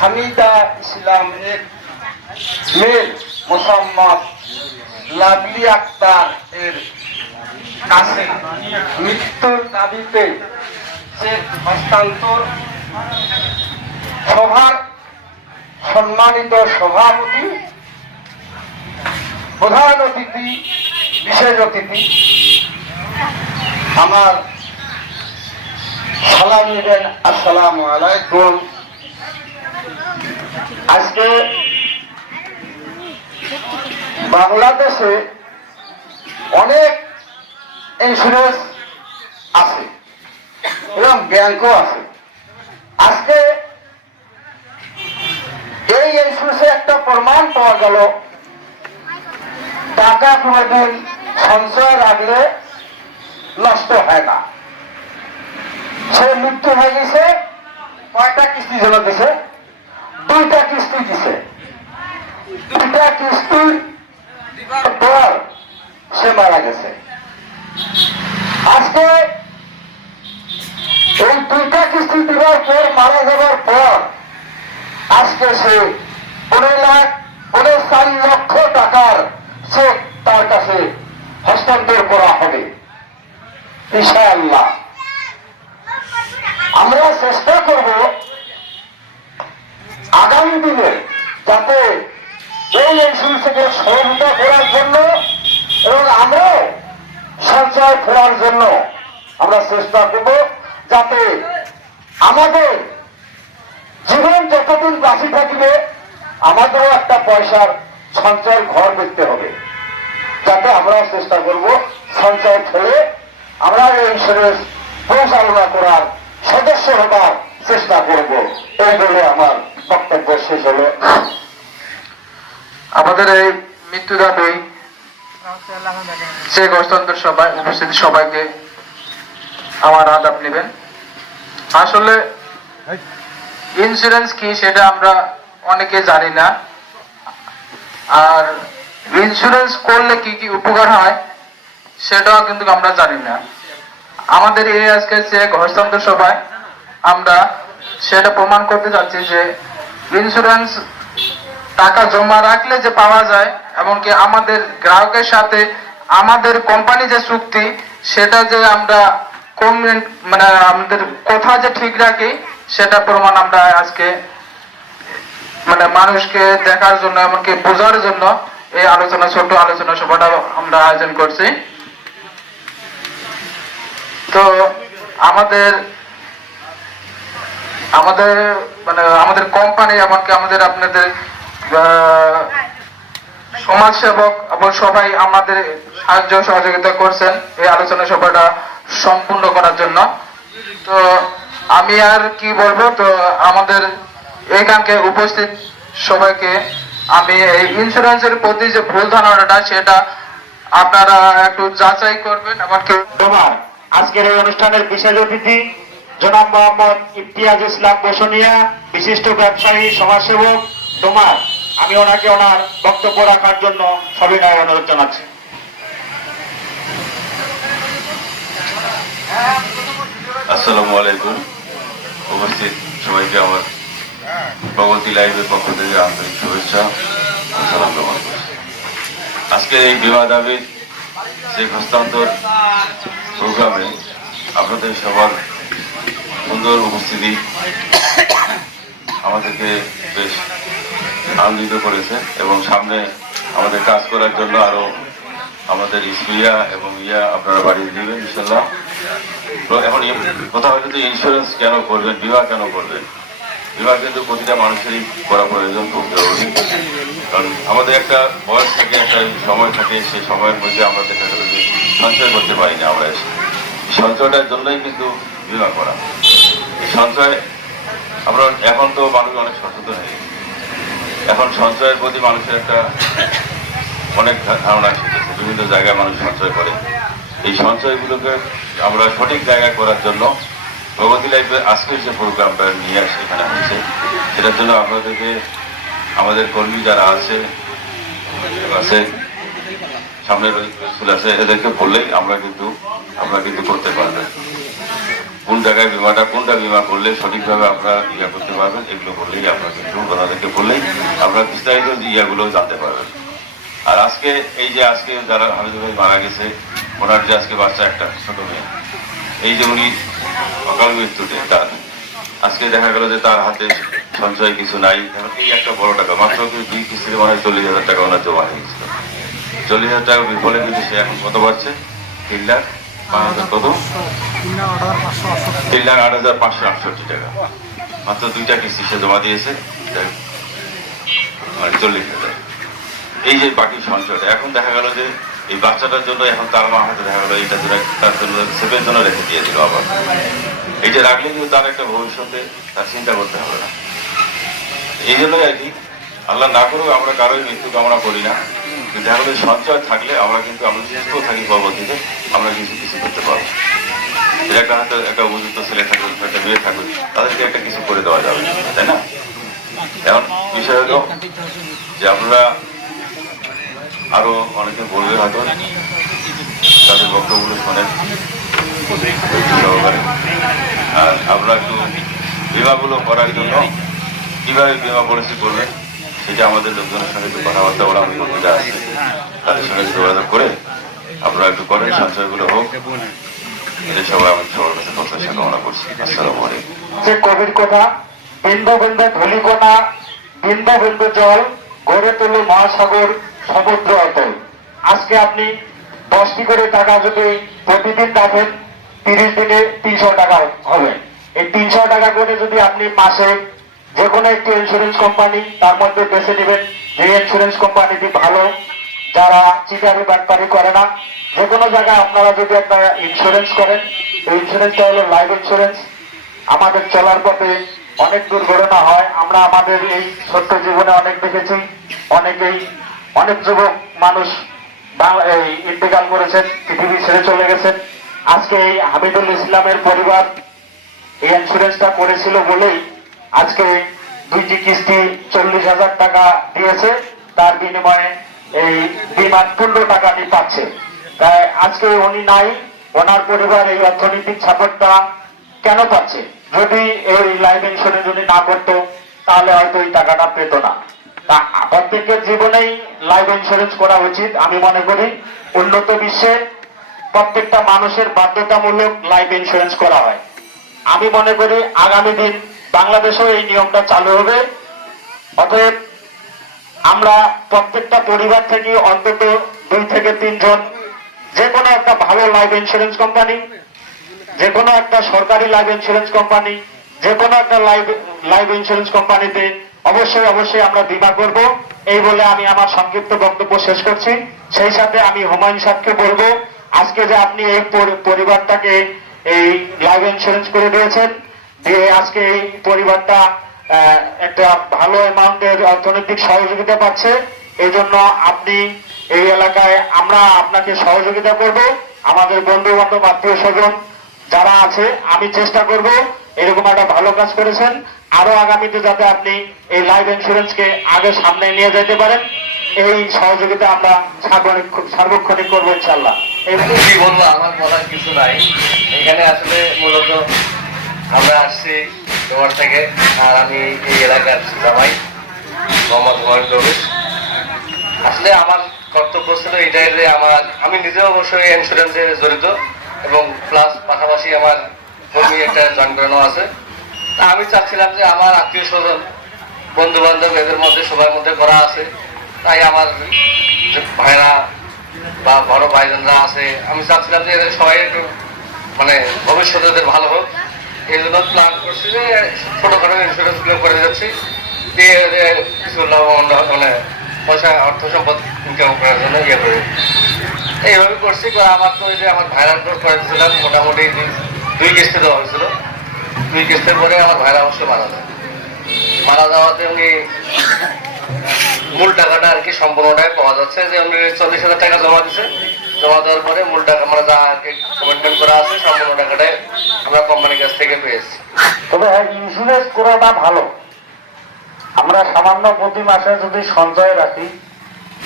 হামিদা ইসলাম মেল মোসাম্মদ লাভলি আক্তার এর কাছে মৃত্যুর দাবিতে চেক হস্তান্তর সভার সম্মানিত সভাপতি, প্রধান অতিথি, বিশেষ অতিথি, আমার সালাম আসসালামু আলাইকুম। আজকে বাংলাদেশে অনেক ইন্স্যুরেন্স আছে এবং ব্যাংকও আছে। আজকে এই ইন্স্যুরেন্সে একটা প্রমাণ পাওয়া গেল। টাকা কোনোদিন সঞ্চয় রাখলে নষ্ট হয় না। সে মৃত্যু হয়ে গেছে, কয়টা কিস্তি জন্য দিছে দুইটা কিস্তি দিছে দুইটা পর সে মারা গেছে। আজকে এই দুইটা কিস্তি দেওয়ার পর, মারা যাওয়ার পর, আজকে সে পনেরো লাখ, পনেরো চার লক্ষ টাকার চেক তার কাছে হস্তান্তর করা হবে। ইনশাআল্লাহ। আমরা চেষ্টা করব আগামী দিনে যাতে এই ইন্স্যুরেন্স থেকে সহযোগিতা করার জন্য এবং আমরাও সঞ্চয় করার জন্য আমরা চেষ্টা করব যাতে আমাদের জীবন যতদিন বাঁচি থাকবে, আমাদেরও একটা পয়সার সঞ্চয়ের ঘর দেখতে হবে। যাতে আমরা চেষ্টা করব সঞ্চয় ফেলে আমরা এই ইন্স্যুরেন্স পরিচালনা করার সদস্য হবার চেষ্টা করব। এই বলে আমার বক্তব্য শেষ হলো। আমাদের এই মৃত্যু দাবি সে হস্তান্তর সভায় উপস্থিত সবাইকে আমার আদাব নেবেন। আসলে ইন্স্যুরেন্স কি সেটা আমরা অনেকে জানি না। আর ইন্স্যুরেন্স করলে কি কি উপকার হয় সেটাও কিন্তু আমরা জানি না। আমাদের এই আজকে চেক হস্তান্তর সভায় আমরা সেটা প্রমাণ করতে যাচ্ছি যে ইন্স্যুরেন্স টাকা জমা রাখলে যে পাওয়া যায়, এমনকি আমাদের গ্রাহকের সাথে আমাদের কোম্পানি যে চুক্তি, সেটা যে আমরা কম- মানে আমাদের কথা যে ঠিক রাখি, সেটা প্রমাণ আমরা আজকে মানে মানুষকে দেখার জন্য, এমনকি বোঝার জন্য এই আলোচনা, ছোট আলোচনা সভাটা আমরা আয়োজন করছি। তো আমাদের আমাদের মানে আমাদের কোম্পানি এমনকি আমাদের আপনাদের সমাজসেবক এবং সবাই আমাদের সাহায্য সহযোগিতা করছেন এই আলোচনা সভাটা সম্পূর্ণ করার জন্য। তো আমি আর কি বলব, তো আমাদের এখানকে উপস্থিত সবাইকে আমি এই ইন্স্যুরেন্সের প্রতি যে ভুল ধারণাটা, সেটা আপনারা একটু যাচাই করবেন এমনকি তোমার আজকের এই অনুষ্ঠানের বিশেষ অতিথি জনাব মোহাম্মদ ইমতিয়াজ ইসলাম বসনিয়া, বিশিষ্ট ব্যবসায়ী, সমাজসেবক, তোমার। আমি ওনাকে ওনার বক্তব্য রাখার জন্য সবিনয় অনুরোধ জানাচ্ছি। আসসালামু আলাইকুম। উপস্থিত সবাইকে আমার প্রগতি লাইভের পক্ষ থেকে আন্তরিক শুভেচ্ছা সালাম গ্রহণ করছি আজকে এই বিবাহ দাবির যে হস্তান্তর প্রোগ্রামে আপনাদের সবার সুন্দর উপস্থিতি আমাদেরকে বেশ আনন্দিত করেছে এবং সামনে আমাদের কাজ করার জন্য আরও আমাদের ইসমিয়া এবং ইয়া আপনারা বাড়িয়ে দিবেন ইনশাল্লাহ তো এখন কথা হচ্ছে যে ইন্স্যুরেন্স কেন করবেন, বিমা কেন করবেন? বিমা কিন্তু প্রতিটা মানুষেরই করা প্রয়োজন খুব জরুরি কারণ আমাদের একটা বয়স থাকে, একটা সময় থাকে সেই সময়ের মধ্যে আমরা দেখা গেল যে সঞ্চয় করতে পারি না আমরা এসে। সঞ্চয়টার জন্যই কিন্তু বিমা করা। সঞ্চয়, আমরা এখন তো মানুষ অনেক সচেতন হয়ে গেছে। এখন সঞ্চয়ের প্রতি মানুষের একটা অনেক ধারণা এসেছে বিভিন্ন জায়গায় মানুষ সঞ্চয় করে। এই সঞ্চয়গুলোকে আমরা সঠিক জায়গায় করার জন্য প্রগতি লাইফে আজকের যে প্রোগ্রামটা নিয়ে আসে এখানে হচ্ছে সেটার জন্য আপনাদেরকে, আমাদের কর্মী যারা আছে আছে, সামনে রসুল আছে এদেরকে বললেই আমরা কিন্তু আমরা কিন্তু করতে পারবেন জায়গায় বিমাটা, কোনটা বিমা করলে সঠিকভাবে আপনারা ইয়া করতে পারবেন, এগুলো করলেই আপনারা কিন্তু ওনাদেরকে বললেই আপনারা বিস্তারিত ইয়াগুলো জানতে পারবেন। আর আজকে, এই যে আজকে যারা হামিদুল ভাই মারা গেছে, ওনার যে আজকে বাচ্চা একটা, ছোট মেয়ে, এই যে উনি অকাল মৃত্যুতে তার, আজকে দেখা গেল যে তার হাতে সঞ্চয় কিছু নাই এই একটা বড় টাকা, মাত্র কি দুই কিস্তিতে মানে চল্লিশ হাজার টাকা ওনার জমা হয়ে গেছিল। চল্লিশ হাজার টাকা বিফলে কিন্তু সে এখন কত পাচ্ছে তিন লাখ। কত তিন লাখ আট হাজার পাঁচশো আটষট্টি টাকা। মাত্র দুইটা কিস্তি সে জমা দিয়েছে। মানে চল্লিশ হাজার। এই যে বাকি সঞ্চয়টা, এখন দেখা গেল যে এই বাচ্চাটার জন্য এখন তার মা হাতে দেখা গেলো, এইটা তার জন্য, সেভের জন্য রেখে দিয়ে দিল আবার। এই যে রাখলে কিন্তু তার একটা ভবিষ্যতে তার চিন্তা করতে হবে না। এই জন্যই আর কি, আল্লাহ না করুক, আমরা কারোই মৃত্যু কামনা করি না। কিন্তু দেখা সঞ্চয় থাকলে আমরা কিন্তু আমরা সুস্থ থাকি পরবর্তীতে আমরা কিছু কিছু করতে পারব। একটা হয়তো একটা উপযুক্ত ছেলে থাকুক একটা মেয়ে থাকুক তাদেরকে একটা কিছু করে দেওয়া যাবে, তাই না? এখন বিষয় হলো যে আপনারা আরও অনেকে বলবে হয়তো, তাদের বক্তব্যগুলো শোনেন। সহকারে আর আমরা একটু বিমাগুলো করার জন্য কীভাবে বিমা পলিসি করবেন সেটা আমাদের লোকজনের সঙ্গে একটু কথাবার্তা বলা আমি করতে আসছে তাদের সঙ্গে যোগাযোগ করে আপনারা একটু করেন, সঞ্চয়গুলো হোক। এটা সবাই আমাদের সবার কাছে প্রত্যাশা কামনা করছি। আসসালামু কোভিড কথা, বিন্দু বিন্দু ধূলিকণা বিন্দু বিন্দু জল, গড়ে তোলে মহাসাগর, সমুদ্র অতল। আজকে আপনি দশটি করে টাকা যদি প্রতিদিন রাখেন, তিরিশ দিনে তিনশো টাকা হবে। এই তিনশো টাকা করে যদি আপনি মাসে যে কোনো একটি ইন্স্যুরেন্স কোম্পানি তার মধ্যে বেছে নেবেন যে ইন্স্যুরেন্স কোম্পানিটি ভালো, যারা চিটারি ব্যাপারি করে না। যে কোনো জায়গায় আপনারা যদি একটা ইন্স্যুরেন্স করেন, এই ইন্স্যুরেন্সটা হলো লাইফ ইন্স্যুরেন্স আমাদের চলার পথে অনেক দুর্ঘটনা হয়, আমরা আমাদের এই ছোট্ট জীবনে অনেক দেখেছি। অনেকেই, অনেক যুবক মানুষ এই ইন্তেকাল করেছেন, পৃথিবী ছেড়ে চলে গেছেন। আজকে এই হামিদুল ইসলামের পরিবার এই ইন্স্যুরেন্সটা করেছিল বলেই আজকে দুইটি কিস্তি চল্লিশ হাজার টাকা দিয়েছে। তার বিনিময়ে এই বিমার পূর্ণ টাকা নি পাচ্ছে। তাই আজকে উনি নাই, ওনার পরিবার এই অর্থনৈতিক সাপোর্টটা কেন পাচ্ছে? যদি এই লাইফ ইন্স্যুরেন্স যদি না করতো, তাহলে হয়তো এই টাকাটা পেত না। তা প্রত্যেকের জীবনেই লাইফ ইন্স্যুরেন্স করা উচিত, আমি মনে করি। উন্নত বিশ্বে প্রত্যেকটা মানুষের বাধ্যতামূলক লাইফ ইন্স্যুরেন্স করা হয়। আমি মনে করি আগামী দিন বাংলাদেশেও এই নিয়মটা চালু হবে। অতএব আমরা প্রত্যেকটা পরিবার থেকে অন্তত দুই থেকে তিনজন যে কোনো একটা ভালো লাইফ ইন্স্যুরেন্স কোম্পানি যে কোনো একটা সরকারি লাইফ ইন্স্যুরেন্স কোম্পানি যে কোনো একটা লাইফ লাইফ ইন্স্যুরেন্স কোম্পানিতে অবশ্যই অবশ্যই আমরা বীমা করব। এই বলে আমি আমার সংক্ষিপ্ত বক্তব্য শেষ করছি। সেই সাথে আমি হুমায়ুন সাহেবকে বলব, আজকে যে আপনি এই পরিবারটাকে এই লাইফ ইন্স্যুরেন্স করে দিয়েছেন দিয়ে আজকে এই পরিবারটা একটা ভালো অ্যামাউন্টের অর্থনৈতিক সহযোগিতা পাচ্ছে এই জন্য আপনি এই এলাকায় আমরা আপনাকে সহযোগিতা করব। আমাদের বন্ধু বান্ধব আত্মীয় স্বজন যারা আছে, আমি চেষ্টা করব এরকম একটা ভালো কাজ করেছেন। আরও আগামীতে যাতে আপনি এই লাইফ ইন্স্যুরেন্সকে আগে সামনে নিয়ে যেতে পারেন। এই সহযোগিতা আমরা সার্বক্ষণিক করব ইনশাল্লাহ এই বলব? আমার বলার কিছু নাই। এখানে আসলে মূলত আমরা আসছি তোমার থেকে, আর আমি এই এলাকার জামাই, মোহাম্মদ হুমায়ুন কবির আসলে আমার কর্তব্য ছিল এটাই যে আমার, আমি নিজেও অবশ্যই ইন্স্যুরেন্সে জড়িত, এবং প্লাস পাশাপাশি আমার কর্মী একটা জয়েন আছে। আমি চাচ্ছিলাম যে আমার আত্মীয় স্বজন বন্ধু বান্ধব এদের মধ্যে, সবার মধ্যে করা আছে। তাই আমার ভাইরা বা বড় ভাইজানরা আছে, আমি চাচ্ছিলাম যে এদের সবাই একটু মানে ভবিষ্যতে ভালো হোক। প্ল্যান করছি যে ছোটখাটো ইন্স্যুরেন্সগুলো করে যাচ্ছি। দিয়ে কিছু মানে পয়সা, অর্থ সম্পদ ইয়ে করি। এইভাবে করছি করে আমার তো ওই যে আমার ভাইরাল করেছিলাম, মোটামুটি দুই- কিস্তি দেওয়া হয়েছিল। দুই কিস্তির পরে আমার ভাইরা অবশ্যই মারা যায়। মারা যাওয়াতে উনি মূল টাকাটা আর কি সম্পূর্ণটাই পাওয়া যাচ্ছে, যে উনি চল্লিশ হাজার টাকা জমা দিচ্ছে জমা দেওয়ার পরে মূল টাকা আমরা যা আর কি করা আছে, সম্পূর্ণ টাকাটাই আমরা কোম্পানির কাছ থেকে পেয়েছি। তবে হ্যাঁ ইন্স্যুরেন্স করাটা ভালো। আমরা সামান্য প্রতি মাসে যদি সঞ্চয় রাখি,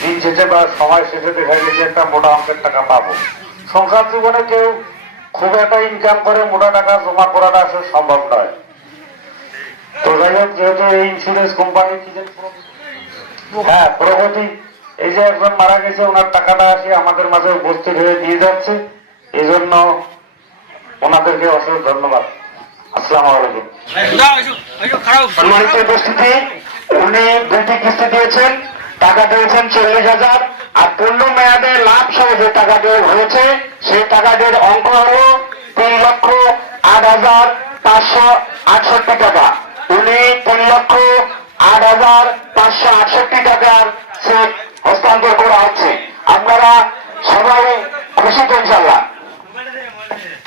দিন শেষে বা সময় শেষে দেখা গেছে একটা মোটা অঙ্কের টাকা পাবো। সংসার জীবনে কেউ খুব একটা ইনকাম করে, মোটা টাকা জমা করাটা আসলে সম্ভব নয়। তো যাই হোক, যেহেতু এই ইন্স্যুরেন্স কোম্পানি হ্যাঁ প্রগতি। এই যে একজন মারা গেছে, ওনার টাকাটা আসে আমাদের মাঝে উপস্থিত হয়ে দিয়ে যাচ্ছে। এই জন্য ওনাদেরকে অশেষ ধন্যবাদ। আসসালামু আলাইকুম। সম্মানিত উপস্থিতি, উনি দুটি কিস্তি দিয়েছেন, টাকা দিয়েছেন চল্লিশ হাজার, আর পূর্ণ মেয়াদে লাভ সহ যে টাকাটি হয়েছে, সেই টাকাটির অঙ্ক হল তিন লক্ষ আট হাজার পাঁচশো আটষট্টি টাকা। উনি তিন লক্ষ আট হাজার পাঁচশো আটষট্টি টাকার চেক হস্তান্তর করা হচ্ছে। আপনারা সবাই খুশি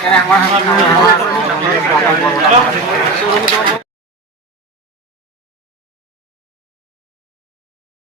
Terima kasih.